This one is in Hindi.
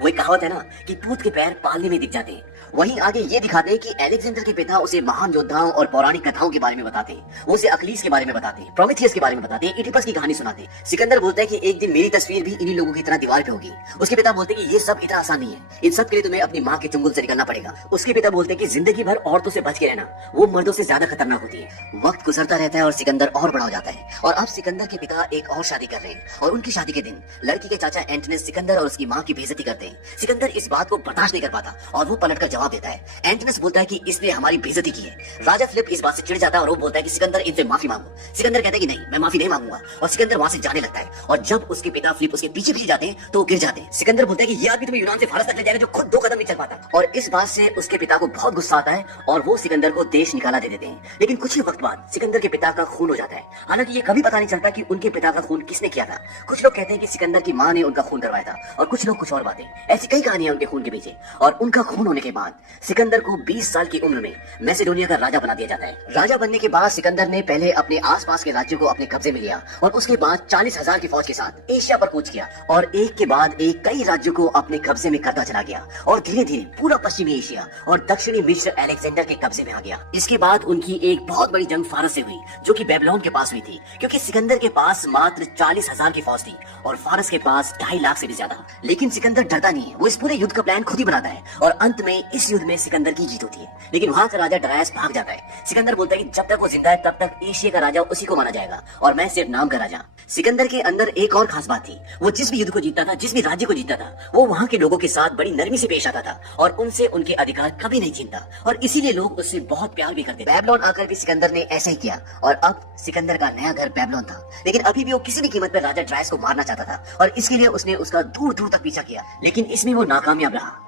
वो एक कहावत है ना कि पूत के पैर पालने में दिख जाते हैं। वहीं आगे ये दिखाते हैं कि अलेक्जेंडर के पिता उसे महान योद्धाओं और पौराणिक कथाओं के बारे में बताते हैं। वो उसे अकलीस के बारे में बताते हैं, प्रोमेथियस के बारे में बताते हैं, इडिपस की कहानी सुनाते हैं। सिकंदर बोलता है कि एक दिन मेरी तस्वीर भी इन्हीं लोगों की तरह दीवार पे होगी। उसके पिता बोलते हैं कि ये सब इतना आसान नहीं है, इन सब के लिए तुम्हें अपनी माँ के चुंगल से निकलना पड़ेगा। उसके पिता बोलते हैं कि जिंदगी भर औरतों से बच के रहना, वो मर्दों से ज्यादा खतरनाक होती है। वक्त गुजरता रहता है और सिकंदर और बड़ा हो जाता है और अब सिकंदर के पिता एक और शादी कर रहे हैं और उनकी शादी के दिन लड़की के चाचा एंटनेस सिकंदर और उसकी माँ की बेइज्जती करते हैं। सिकंदर इस बात को बर्दाश्त नहीं कर पाता और वो पलटकर जवाब देता है। एंटनेस बोलता है कि इसने हमारी बेइज्जती की है। राजा फिलिप इस बात से चिढ़ जाता है और वो बोलता है कि सिकंदर इनसे माफी मांगो। सिकंदर कहता है कि नहीं, मैं माफी नहीं मांगूंगा और सिकंदर वहां से जाने लगता है और जब उसके पिता फिलिप उसके पीछे पीछे जाते हैं तो वो गिर जाते हैं। सिकंदर बोलता है कि ये आदमी तुम्हें यूनान से फारस तक ले जाएगा जो खुद 2 कदम नहीं चल पाता और इस बात से उसके पिता को बहुत गुस्सा आता है और वो सिकंदर को देश निकाला दे देते हैं। लेकिन कुछ ही वक्त बाद सिकंदर के पिता का खून हो जाता है। हालांकि ये कभी पता नहीं चलता कि उनके पिता का खून किसने किया था। कुछ लोग कहते हैं कि सिकंदर की माँ ने उनका खून करवाया था और कुछ लोग कुछ और बातें। ऐसी कई कहानियां उनके खून के पीछे। और उनका खून होने के बाद सिकंदर को 20 साल की उम्र में मैसेडोनिया का राजा बना दिया जाता है। राजा बनने के बाद सिकंदर ने पहले अपने आसपास के राज्यों को अपने कब्जे में लिया और उसके बाद 40,000 की फौज के साथ एशिया पर कूच किया और एक के बाद एक कई राज्यों को अपने कब्जे में करता चला गया और धीरे धीरे पूरा पश्चिमी एशिया और दक्षिणी मिस्र अलेक्जेंडर के कब्जे में आ गया। इसके बाद उनकी एक बहुत बड़ी जंग फारस से हुई जो कि बेबीलोन के पास हुई थी, क्योंकि सिकंदर के पास मात्र 40,000 की फौज थी और फारस के पास 2.5 लाख से भी ज्यादा। लेकिन सिकंदर डरता नहीं है, वो इस पूरे युद्ध का प्लान खुद ही बनाता है और अंत में इस युद्ध में सिकंदर की जीत होती है। लेकिन वहां का राजा डरायस भाग जाता है। सिकंदर बोलता है कि जब तक वो जिंदा है तब तक एशिया का राजा उसी को माना जाएगा और मैं सिर्फ नाम का राजा। सिकंदर के अंदर एक और खास बात थी, वो जिस भी युद्ध को जीतता था, जिस भी राज्य को जीतता था, वो वहां के लोगों के साथ बड़ी नरमी से पेश आता था और उनसे उनके अधिकार कभी नहीं छीनता और इसीलिए लोग उससे बहुत प्यार भी करते थे। बेबीलोन आकर भी सिकंदर ने ऐसा ही किया और अब सिकंदर का नया घर बेबीलोन था। लेकिन अभी भी वो किसी भी कीमत पर राजा डरायस को मारना चाहता था और इसके लिए उसने उसका दूर दूर तक पीछा किया, लेकिन इसमें वो नाकामयाब रहा।